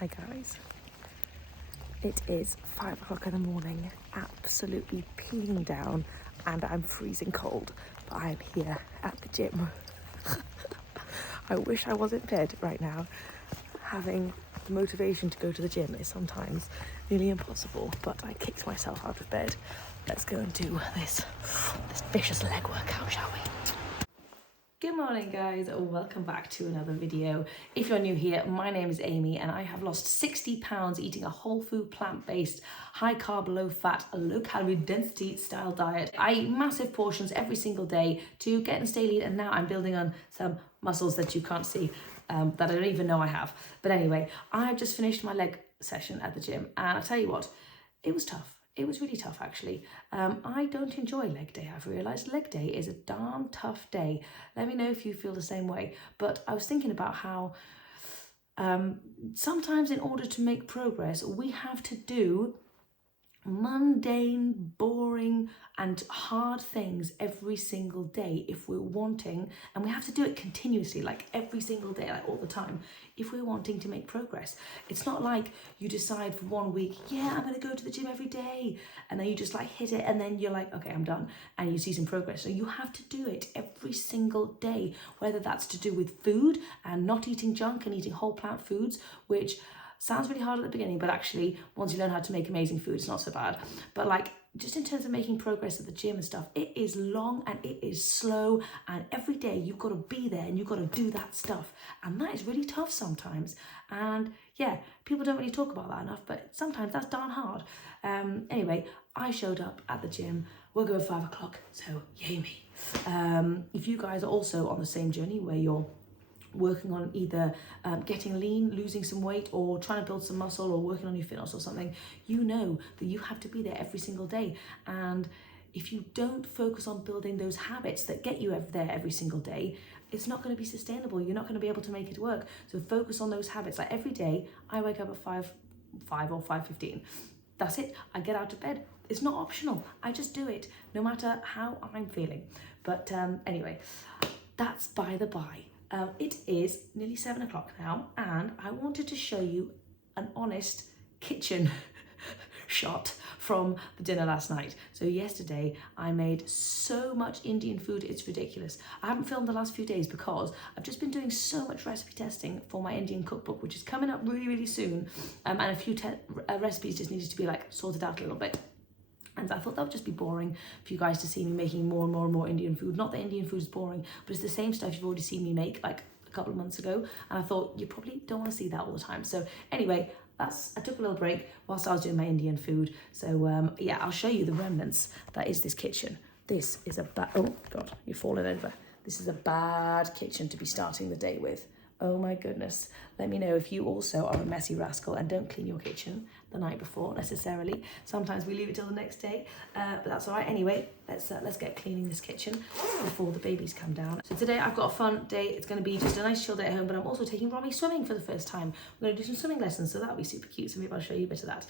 Hi guys, it is 5 o'clock in the morning, absolutely peeing down, and I'm freezing cold, but I am here at the gym. I wish I was in bed right now. Having the motivation to go to the gym is sometimes nearly impossible, but I kicked myself out of bed. Let's go and do this vicious leg workout, shall we? Good morning guys, welcome back to another video. If you're new here, my name is Amy and I have lost 60 pounds eating a whole food, plant-based, high carb, low fat, low calorie density style diet. I eat massive portions every single day to get and stay lean, and now I'm building on some muscles that you can't see that I don't even know I have. But anyway, I've just finished my leg session at the gym and I tell you what, it was tough. It was really tough actually. I don't enjoy leg day, I've realised. Leg day is a darn tough day. Let me know if you feel the same way. But I was thinking about how sometimes in order to make progress, we have to do mundane, boring and hard things every single day if we're wanting, and we have to do it continuously, like every single day, like all the time, if we're wanting to make progress. It's not like you decide for 1 week, yeah, I'm going to go to the gym every day, and then you just like hit it and then you're like, okay, I'm done, and you see some progress. So you have to do it every single day, whether that's to do with food and not eating junk and eating whole plant foods, which sounds really hard at the beginning, but actually once you learn how to make amazing food, it's not so bad. But like, just in terms of making progress at the gym and stuff, it is long and it is slow, and every day you've got to be there and you've got to do that stuff, and that is really tough sometimes. And yeah, people don't really talk about that enough, but sometimes that's darn hard. Anyway, I showed up at the gym. We'll go at 5 o'clock, so yay me. If you guys are also on the same journey where you're working on either getting lean, losing some weight, or trying to build some muscle, or working on your fitness or something, you know that you have to be there every single day. And if you don't focus on building those habits that get you there every single day, it's not going to be sustainable. You're not going to be able to make it work. So focus on those habits. Like every day I wake up at 5 or 5:15. That's it. I get out of bed. It's not optional. I just do it no matter how I'm feeling. But anyway, that's by the by. It is nearly 7 o'clock now, and I wanted to show you an honest kitchen shot from the dinner last night. So yesterday I made so much Indian food, it's ridiculous. I haven't filmed the last few days because I've just been doing so much recipe testing for my Indian cookbook, which is coming up really, really soon, and a few recipes just needed to be like sorted out a little bit. And I thought that would just be boring for you guys to see me making more and more and more Indian food. Not that Indian food is boring, but it's the same stuff you've already seen me make like a couple of months ago. And I thought you probably don't want to see that all the time. So anyway, I took a little break whilst I was doing my Indian food. So yeah, I'll show you the remnants that is this kitchen. This is a bad, oh God, you're falling over. This is a bad kitchen to be starting the day with. Oh my goodness. Let me know if you also are a messy rascal and don't clean your kitchen the night before necessarily. Sometimes we leave it till the next day, but that's all right. Anyway, let's get cleaning this kitchen before the babies come down. So today I've got a fun day. It's going to be just a nice chill day at home, but I'm also taking Robbie swimming for the first time. We're going to do some swimming lessons, so that'll be super cute. So maybe I'll show you a bit of that.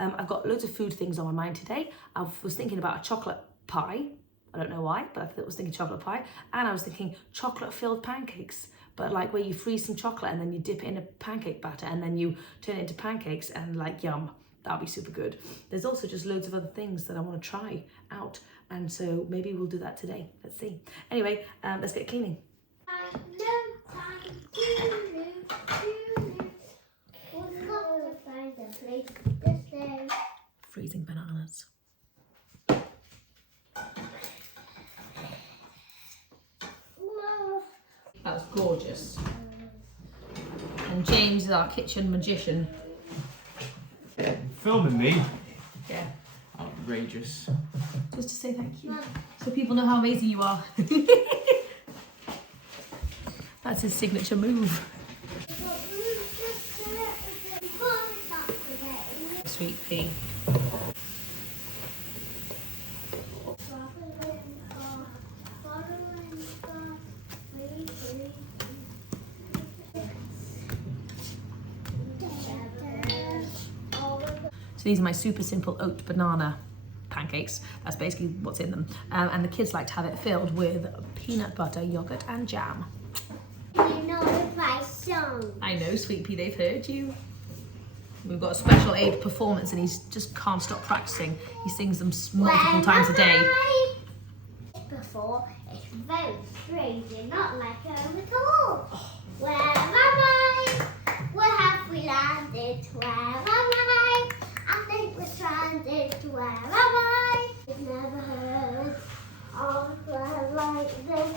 I've got loads of food things on my mind today. I was thinking about a chocolate pie. I don't know why, but I was thinking chocolate pie, and I was thinking chocolate filled pancakes. But like where you freeze some chocolate and then you dip it in a pancake batter and then you turn it into pancakes, and like yum, that'll be super good. There's also just loads of other things that I want to try out, and so maybe we'll do that today. Let's see. Anyway, let's get cleaning. Freezing bananas. That's gorgeous. And James is our kitchen magician. Filming me? Yeah. Outrageous. Just to say thank you. So people know how amazing you are. That's his signature move. Sweet pea. So these are my super simple oat banana pancakes. That's basically what's in them. And the kids like to have it filled with peanut butter, yogurt and jam. You know if I sung. I know, Sweet Pea, they've heard you. We've got a special aid performance and he's just can't stop practicing. He sings them multiple times a day. Before, it's very strange and not like home at all. Where am I? Where have we landed? Where am I? I think we're stranded. Where am I? I've never heard of a like this.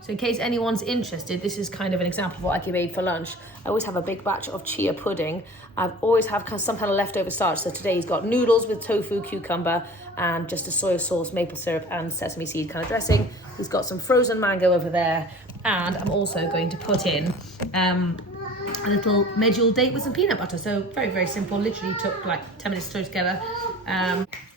So in case anyone's interested, this is kind of an example of what I give Aid for lunch. I always have a big batch of chia pudding. I always have some kind of leftover starch. So today he's got noodles with tofu, cucumber, and just a soy sauce, maple syrup, and sesame seed kind of dressing. He's got some frozen mango over there. And I'm also going to put in a little medjool date with some peanut butter. So very, very simple. Literally took like 10 minutes to throw together.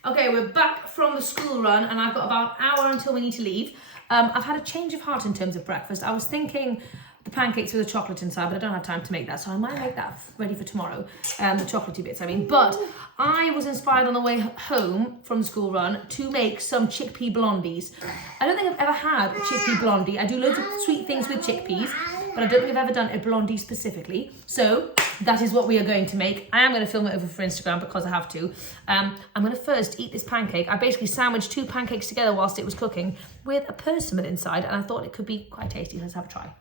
Okay, we're back from the school run and I've got about an hour until we need to leave. I've had a change of heart in terms of breakfast. I was thinking the pancakes with the chocolate inside, but I don't have time to make that, so I might make that ready for tomorrow. The chocolatey bits, I mean. But I was inspired on the way home from the school run to make some chickpea blondies. I don't think I've ever had a chickpea blondie. I do loads of sweet things with chickpeas, but I don't think I've ever done a blondie specifically. So that is what we are going to make. I am going to film it over for Instagram because I have to. I'm going to first eat this pancake. I basically sandwiched 2 pancakes together whilst it was cooking with a persimmon inside, and I thought it could be quite tasty. Let's have a try.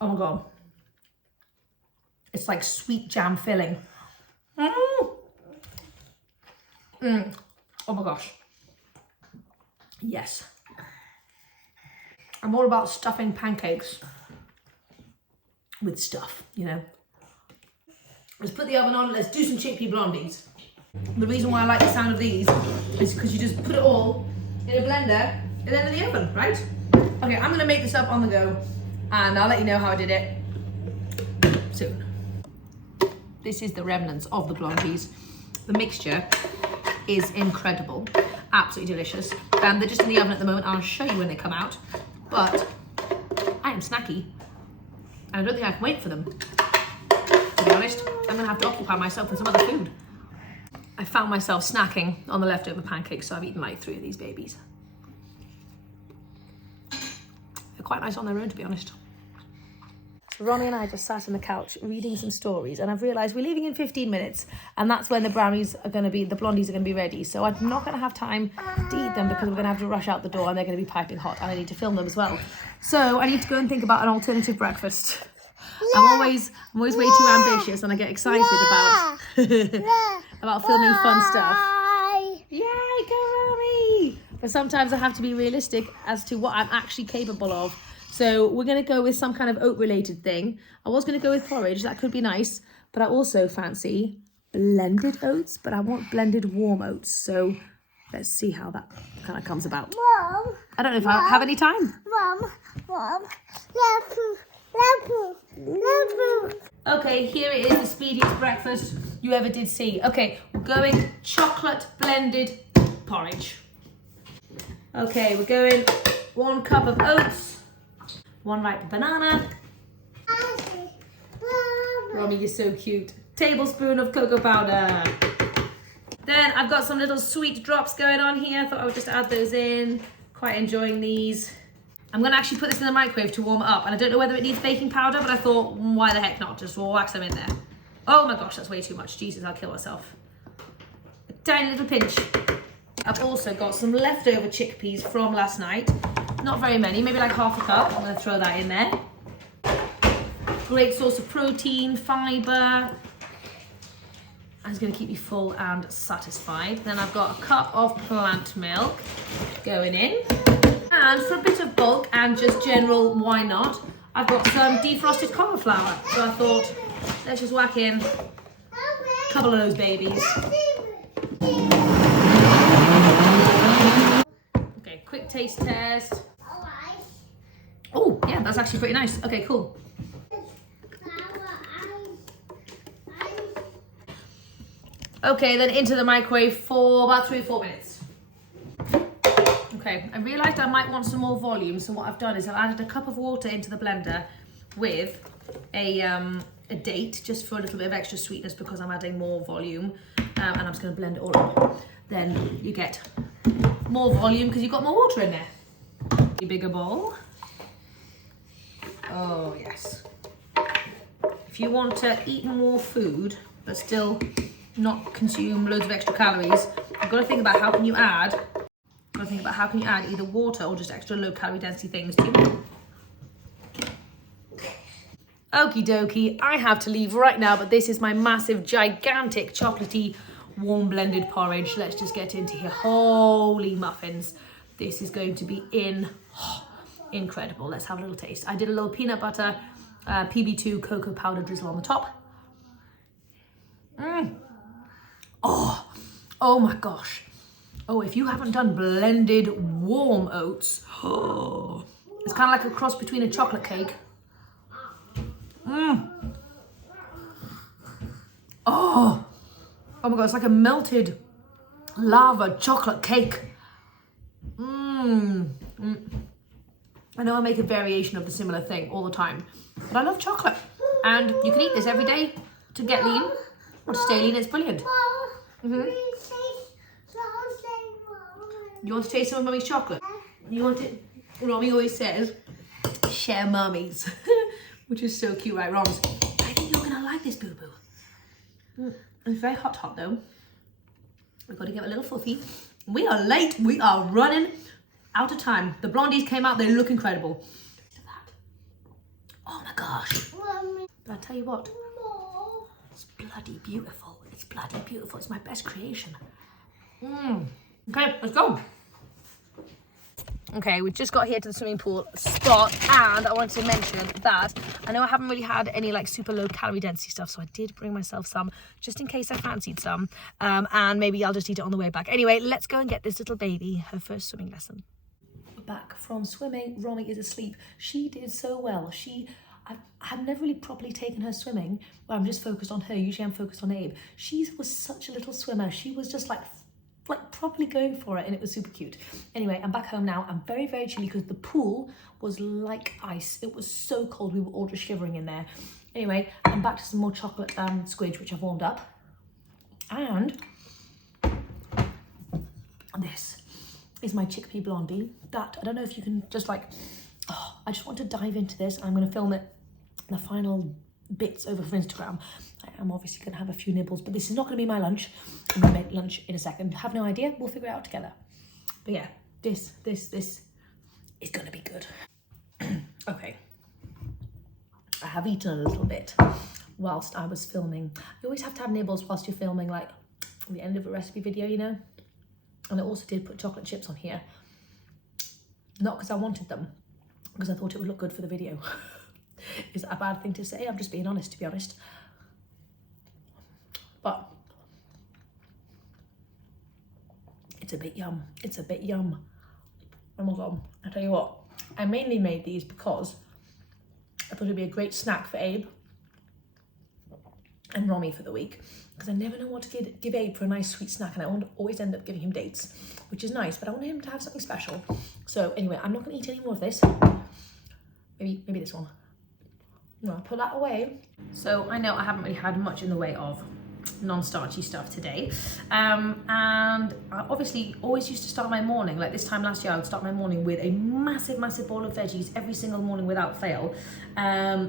Oh my God. It's like sweet jam filling. Oh my gosh. Yes. I'm all about stuffing pancakes with stuff, you know. Let's put the oven on, let's do some chickpea blondies. The reason why I like the sound of these is because you just put it all in a blender and then in the oven, right? Okay, I'm gonna make this up on the go and I'll let you know how I did it soon. This is the remnants of the blondies. The mixture is incredible, absolutely delicious. And they're just in the oven at the moment. I'll show you when they come out, but I am snacky. And I don't think I can wait for them. To be honest, I'm gonna have to occupy myself with some other food. I found myself snacking on the leftover pancakes, so I've eaten like 3 of these babies. They're quite nice on their own, to be honest. Ronnie and I just sat on the couch reading some stories, and I've realised we're leaving in 15 minutes, and that's when the blondies are going to be ready. So I'm not going to have time to eat them because we're going to have to rush out the door, and they're going to be piping hot, and I need to film them as well. So I need to go and think about an alternative breakfast. I'm always way too ambitious, and I get excited about filming fun stuff. Yay, go Ronnie! But sometimes I have to be realistic as to what I'm actually capable of. So we're going to go with some kind of oat-related thing. I was going to go with porridge. That could be nice. But I also fancy blended oats. But I want blended warm oats. So let's see how that kind of comes about. Mom. I don't know if I have any time. Mom. Okay, here it is. The speediest breakfast you ever did see. Okay, we're going chocolate blended porridge. Okay, we're going 1 cup of oats. 1 ripe banana. Romy, you're so cute. Tablespoon of cocoa powder. Then I've got some little sweet drops going on here. I thought I would just add those in. Quite enjoying these. I'm going to actually put this in the microwave to warm it up. And I don't know whether it needs baking powder, but I thought, why the heck not? Just whack some in there. Oh my gosh, that's way too much. Jesus, I'll kill myself. A tiny little pinch. I've also got some leftover chickpeas from last night. Not very many, maybe like half a cup. I'm going to throw that in there. Great source of protein, fibre. And it's going to keep you full and satisfied. Then I've got a cup of plant milk going in. And for a bit of bulk and just general why not, I've got some defrosted cauliflower. So I thought, let's just whack in a couple of those babies. Okay, quick taste test. Oh, yeah, that's actually pretty nice. Okay, cool. Okay, then into the microwave for about 3 or 4 minutes. Okay, I realised I might want some more volume, so what I've done is I've added a cup of water into the blender with a date, just for a little bit of extra sweetness because I'm adding more volume, and I'm just going to blend it all up. Then you get more volume because you've got more water in there. A bigger bowl. Oh, yes. If if you want to eat more food but still not consume loads of extra calories, you've got to think about how can you add either water or just extra low calorie density things to your meal. Okie dokie, I have to leave right now, but this is my massive, gigantic, chocolatey, warm blended porridge. Let's just get into here. Holy muffins. This is going to be incredible. Let's have a little taste. I did a little peanut butter, PB2 cocoa powder drizzle on the top. Oh my gosh. Oh, if you haven't done blended warm oats, it's kind of like a cross between a chocolate cake. Oh my god, it's like a melted lava chocolate cake. I know I make a variation of the similar thing all the time, but I love chocolate. And you can eat this every day to get lean or to stay lean. It's brilliant. You want to taste some of Mummy's chocolate? You want it? Romy always says, share Mummy's, which is so cute, right, Roms? I think you're gonna like this, boo-boo. It's very hot though. We've got to give it a little fluffy. We are late. We are running out of time. The blondies came out. They look incredible. Look at that. Oh my gosh. But I tell you what, it's bloody beautiful. It's bloody beautiful. It's my best creation. Okay, let's go. Okay, we just got here to the swimming pool spot, and I wanted to mention that I know I haven't really had any like super low calorie density stuff, so I did bring myself some just in case I fancied some, and maybe I'll just eat it on the way back. Anyway, let's go and get this little baby her first swimming lesson. Back from swimming, Romy is asleep. She did so well. I've never really properly taken her swimming. Well, I'm just focused on her. Usually I'm focused on Abe. She was such a little swimmer. She was just like properly going for it, and it was super cute. Anyway, I'm back home now. I'm very, very chilly because the pool was like ice. It was so cold. We were all just shivering in there. Anyway, I'm back to some more chocolate squidge, which I've warmed up. And this is my chickpea blondie. That, I don't know if you can just like, I just want to dive into this. I'm going to film it, the final bits over for Instagram. I'm obviously going to have a few nibbles, but this is not going to be my lunch. I'm going to make lunch in a second. Have no idea. We'll figure it out together. But yeah, this is going to be good. Okay. I have eaten a little bit whilst I was filming. You always have to have nibbles whilst you're filming, like the end of a recipe video, you know? And I also did put chocolate chips on here. Not because I wanted them, because I thought it would look good for the video. Is that a bad thing to say? I'm just being honest, to be honest. But it's a bit yum. It's a bit yum. Oh my god, I tell you what, I mainly made these because I thought it'd be a great snack for Abe and Romy for the week, because I never know what to give Abe for a nice sweet snack, and I always end up giving him dates, which is nice, but I want him to have something special. So anyway, I'm not going to eat any more of this. Maybe this one. No, I'll put that away. So I know I haven't really had much in the way of non-starchy stuff today, and I obviously always used to start my morning, like this time last year I would start my morning with a massive bowl of veggies every single morning without fail,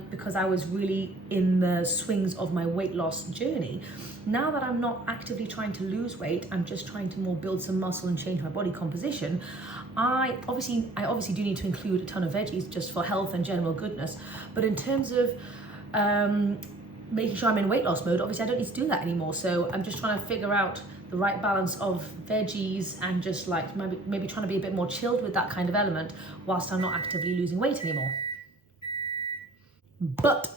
because I was really in the swings of my weight loss journey. Now that I'm not actively trying to lose weight, I'm just trying to more build some muscle and change my body composition. I obviously do need to include a ton of veggies just for health and general goodness, but in terms of making sure I'm in weight loss mode, obviously I don't need to do that anymore. So I'm just trying to figure out the right balance of veggies and just like maybe trying to be a bit more chilled with that kind of element whilst I'm not actively losing weight anymore. But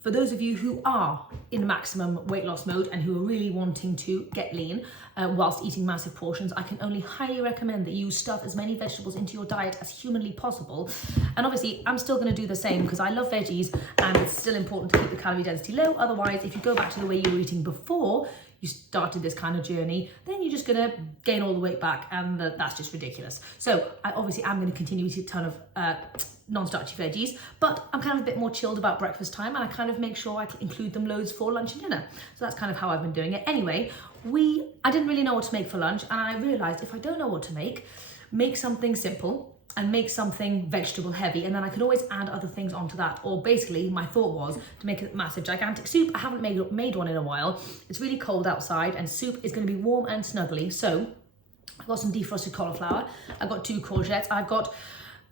for those of you who are in maximum weight loss mode and who are really wanting to get lean whilst eating massive portions, I can only highly recommend that you stuff as many vegetables into your diet as humanly possible. And obviously I'm still going to do the same because I love veggies, and it's still important to keep the calorie density low. Otherwise, if you go back to the way you were eating before you started this kind of journey, then you're just going to gain all the weight back, and that's just ridiculous. So I obviously am going to continue to eat a ton of non-starchy veggies, but I'm kind of a bit more chilled about breakfast time, and I kind of make sure I include them loads for lunch and dinner. So that's kind of how I've been doing it. Anyway, I didn't really know what to make for lunch, and I realized if I don't know what to make something simple and make something vegetable heavy, and then I could always add other things onto that. Or basically my thought was to make a massive gigantic soup. I haven't made one in a while. It's really cold outside and soup is going to be warm and snuggly. So I've got some defrosted cauliflower, I've got 2 courgettes, I've got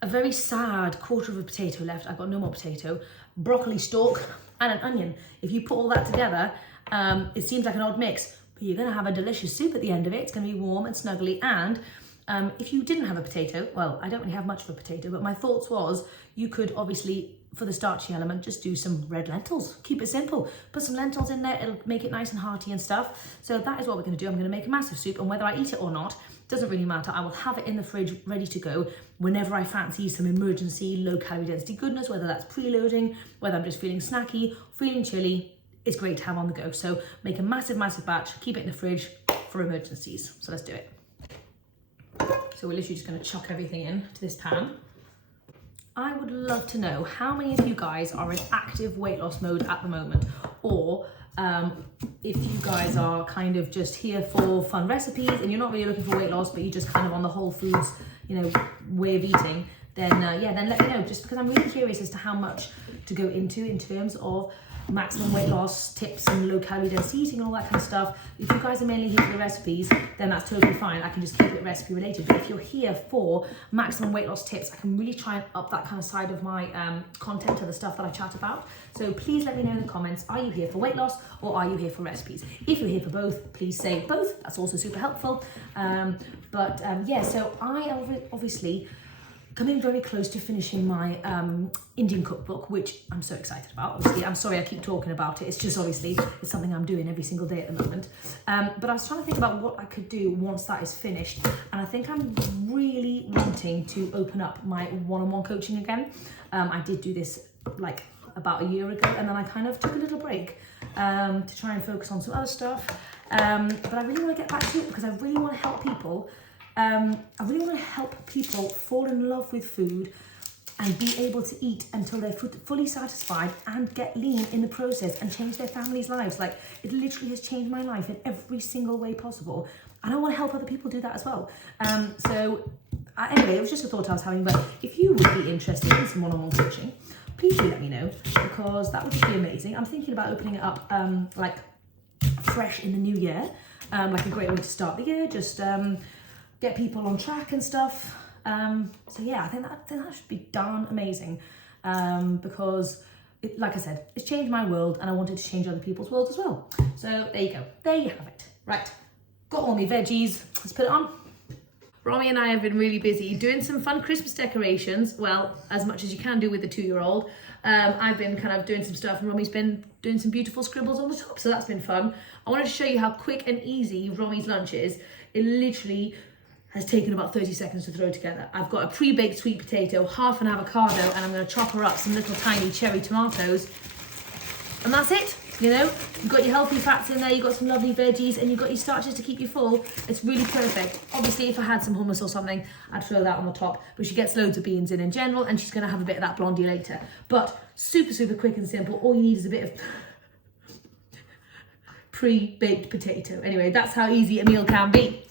a very sad quarter of a potato left, I've got no more potato, broccoli stalk and an onion. If you put all that together, it seems like an odd mix, but you're going to have a delicious soup at the end of it. It's going to be warm and snuggly. And if you didn't have a potato, well, I don't really have much of a potato, but my thoughts was you could obviously, for the starchy element, just do some red lentils. Keep it simple. Put some lentils in there, it'll make it nice and hearty and stuff. So that is what we're going to do. I'm going to make a massive soup, and whether I eat it or not, doesn't really matter. I will have it in the fridge ready to go whenever I fancy some emergency low calorie density goodness, whether that's preloading, whether I'm just feeling snacky, feeling chilly. It's great to have on the go. So make a massive batch, keep it in the fridge for emergencies. So let's do it. So we're literally just going to chuck everything in to this pan. I would love to know how many of you guys are in active weight loss mode at the moment, or if you guys are kind of just here for fun recipes and you're not really looking for weight loss, but you're just kind of on the whole foods, you know, way of eating, then yeah, then let me know, just because I'm really curious as to how much to go into in terms of maximum weight loss tips and low calorie density eating and all that kind of stuff. If you guys are mainly here for the recipes, then that's totally fine. I can just keep it recipe related. But if you're here for maximum weight loss tips, I can really try and up that kind of side of my content to the stuff that I chat about. So please let me know in the comments, are you here for weight loss or are you here for recipes? If you're here for both, please say both. That's also super helpful. Yeah, so I am obviously coming very close to finishing my Indian cookbook, which I'm so excited about. Obviously, I'm sorry I keep talking about it. It's just obviously it's something I'm doing every single day at the moment. But I was trying to think about what I could do once that is finished. And I think I'm really wanting to open up my one-on-one coaching again. I did do this like about a year ago, and then I kind of took a little break to try and focus on some other stuff. But I really want to get back to it because I really want to help people. I really want to help people fall in love with food and be able to eat until they're fully satisfied and get lean in the process and change their family's lives. Like, it literally has changed my life in every single way possible. And I want to help other people do that as well. Anyway, it was just a thought I was having, but if you would be interested in some one-on-one coaching, please do let me know, because that would just be amazing. I'm thinking about opening it up like fresh in the new year, like a great way to start the year, just get people on track and stuff. So yeah, I think that should be darn amazing, because like I said, it's changed my world and I wanted to change other people's worlds as well. So there you go, there you have it. Right, got all my veggies, let's put it on. Romy and I have been really busy doing some fun Christmas decorations, well, as much as you can do with the 2-year-old. I've been kind of doing some stuff and Romy's been doing some beautiful scribbles on the top, so that's been fun. I wanted to show you how quick and easy Romy's lunch is. It literally has taken about 30 seconds to throw together. I've got a pre-baked sweet potato, half an avocado, and I'm going to chop her up some little tiny cherry tomatoes. And that's it, you know? You've got your healthy fats in there, you've got some lovely veggies, and you've got your starches to keep you full. It's really perfect. Obviously, if I had some hummus or something, I'd throw that on the top, but she gets loads of beans in general, and she's going to have a bit of that blondie later. But super, super quick and simple. All you need is a bit of pre-baked potato. Anyway, that's how easy a meal can be.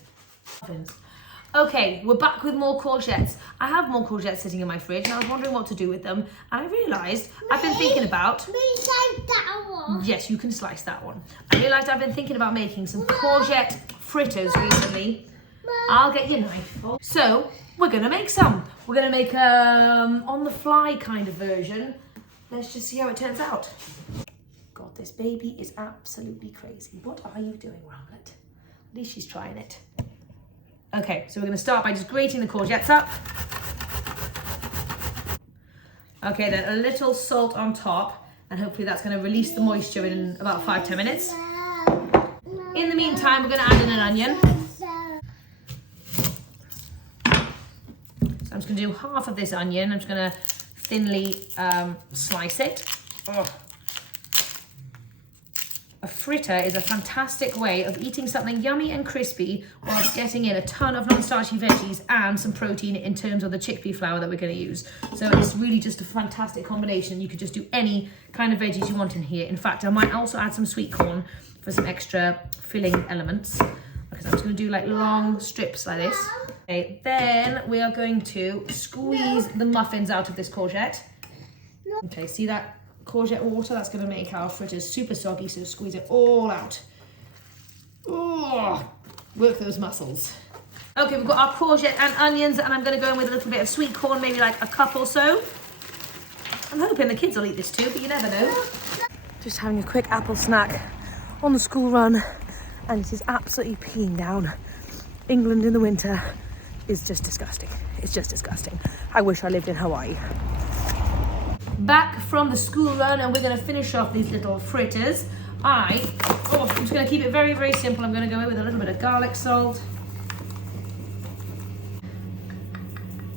Okay, we're back with more courgettes. I have more courgettes sitting in my fridge and I was wondering what to do with them. And I realised I've been thinking about... slice that one. Yes, you can slice that one. I realised I've been thinking about making some courgette fritters recently. I'll get your knife. So, we're going to make some. We're going to make on-the-fly kind of version. Let's just see how it turns out. God, this baby is absolutely crazy. What are you doing, Ramlet? At least she's trying it. Okay, so we're going to start by just grating the courgettes up. Okay, then a little salt on top, and hopefully that's going to release the moisture in about 5-10 minutes. In the meantime, we're going to add in an onion. So I'm just going to do half of this onion. I'm just going to thinly slice it. Oh. A fritter is a fantastic way of eating something yummy and crispy whilst getting in a ton of non-starchy veggies and some protein in terms of the chickpea flour that we're going to use. So it's really just a fantastic combination. You could just do any kind of veggies you want in here. In fact, I might also add some sweet corn for some extra filling elements, because I'm just going to do like long strips like this. Okay, then we are going to squeeze the muffins out of this courgette. Okay, see that courgette water? That's going to make our fritters super soggy, so squeeze it all out. Oh, work those muscles. Okay, we've got our courgette and onions, and I'm going to go in with a little bit of sweet corn, maybe like a cup or so. I'm hoping the kids will eat this too, but you never know. Just having a quick apple snack on the school run, and it is absolutely peeing down. England in the winter is just disgusting. It's just disgusting. I wish I lived in Hawaii. Back from the school run, and we're going to finish off these little fritters. I'm just going to keep it very, very simple. I'm going to go in with a little bit of garlic salt,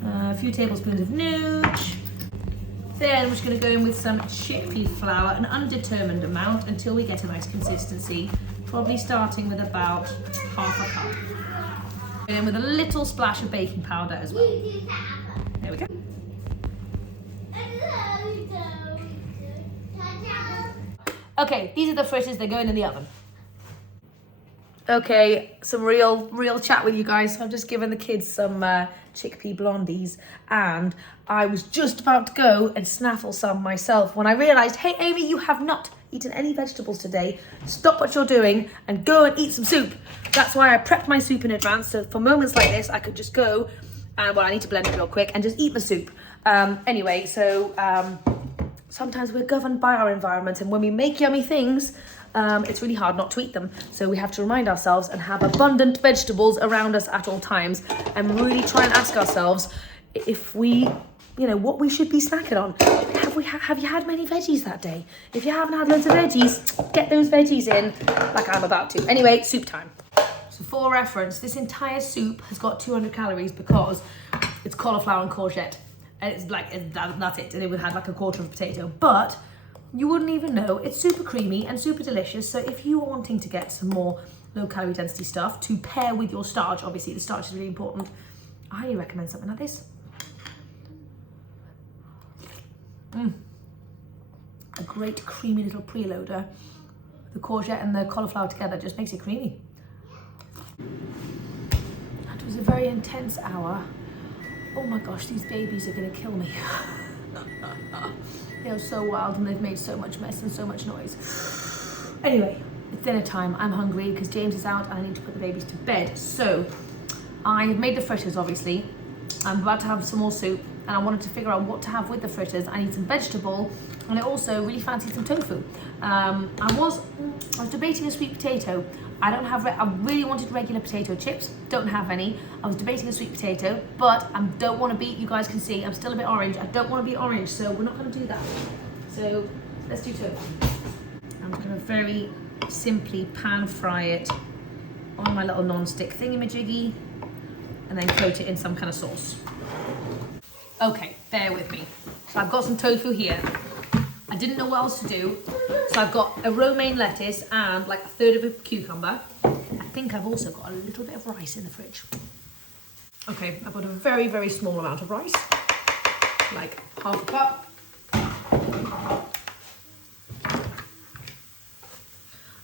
a few tablespoons of nooch. Then I'm just going to go in with some chickpea flour, an undetermined amount until we get a nice consistency. Probably starting with about half a cup. And then with a little splash of baking powder as well. There we go. Okay, these are the fritters. They're going in the oven. Okay, some real chat with you guys. So I've just given the kids some chickpea blondies, and I was just about to go and snaffle some myself when I realised, hey Amy, you have not eaten any vegetables today. Stop what you're doing and go and eat some soup. That's why I prepped my soup in advance, so for moments like this I could just go and, well, I need to blend it real quick and just eat the soup. Anyway, so sometimes we're governed by our environment, and when we make yummy things, it's really hard not to eat them. So we have to remind ourselves and have abundant vegetables around us at all times, and really try and ask ourselves if we, what we should be snacking on. Have you had many veggies that day? If you haven't had loads of veggies, get those veggies in like I'm about to. Anyway, soup time. So for reference, this entire soup has got 200 calories because it's cauliflower and courgette. And it's like, that's it. And it would have like a quarter of a potato. But you wouldn't even know. It's super creamy and super delicious. So if you're wanting to get some more low calorie density stuff to pair with your starch, obviously the starch is really important, I highly recommend something like this. A great creamy little preloader. The courgette and the cauliflower together just makes it creamy. That was a very intense hour. Oh my gosh, these babies are gonna kill me. They're so wild and they've made so much mess and so much noise. Anyway, it's dinner time. I'm hungry because James is out and I need to put the babies to bed. So I've made the fritters, obviously. I'm about to have some more soup, and I wanted to figure out what to have with the fritters. I need some vegetable, and I also really fancied some tofu. I was debating a sweet potato. I really wanted regular potato chips, don't have any. I was debating a sweet potato, but I don't want to be, you guys can see, I'm still a bit orange. I don't want to be orange, so we're not going to do that. So let's do tofu. I'm just going to very simply pan fry it on my little non-stick thingamajiggy, and then coat it in some kind of sauce. Okay, bear with me. So I've got some tofu here. I didn't know what else to do, so I've got a romaine lettuce and like a third of a cucumber. I think I've also got a little bit of rice in the fridge. Okay, I've got a very, very small amount of rice, like half a cup.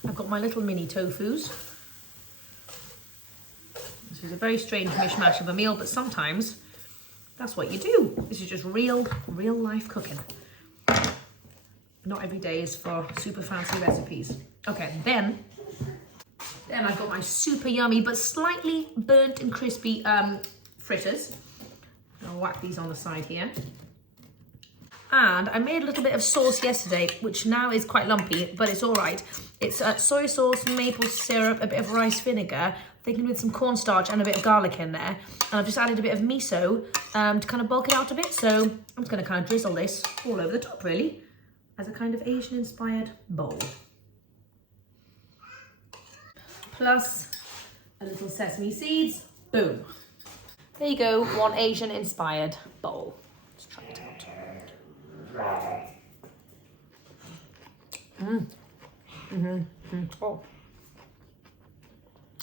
I've got my little mini tofus. This is a very strange mishmash of a meal, but sometimes that's what you do. This is just real life cooking. Not every day is for super fancy recipes. Okay, then I've got my super yummy but slightly burnt and crispy fritters. I'll whack these on the side here. And I made a little bit of sauce yesterday, which now is quite lumpy, but it's all right. It's soy sauce, maple syrup, a bit of rice vinegar, thickened with some cornstarch and a bit of garlic in there. And I've just added a bit of miso to kind of bulk it out a bit. So I'm just going to kind of drizzle this all over the top, really, as a kind of Asian-inspired bowl. Plus a little sesame seeds. Boom. There you go, one Asian-inspired bowl. Let's try it out. Oh,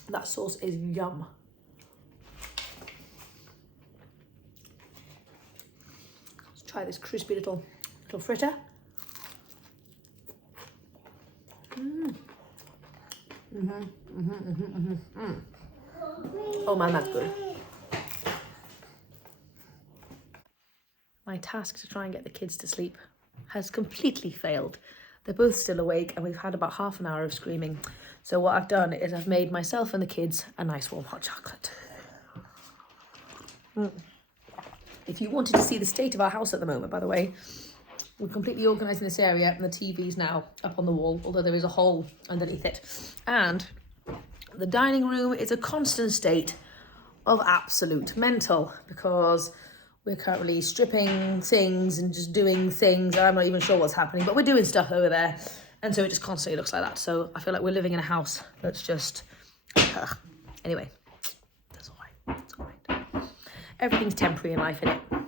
that sauce is yum. Let's try this crispy little fritter. Oh man, that's good. my task to try and get the kids to sleep has completely failed. They're both still awake and we've had about half an hour of screaming. So what I've done is I've made myself and the kids a nice warm hot chocolate. If you wanted to see the state of our house at the moment, by the way, we're completely organising this area and the TV's now up on the wall, although there is a hole underneath it. And the dining room is a constant state of absolute mental because we're currently stripping things and just doing things. I'm not even sure what's happening, but we're doing stuff over there. And so it just constantly looks like that. So I feel like we're living in a house that's just, anyway, that's all right. That's all right. Everything's temporary in life, innit?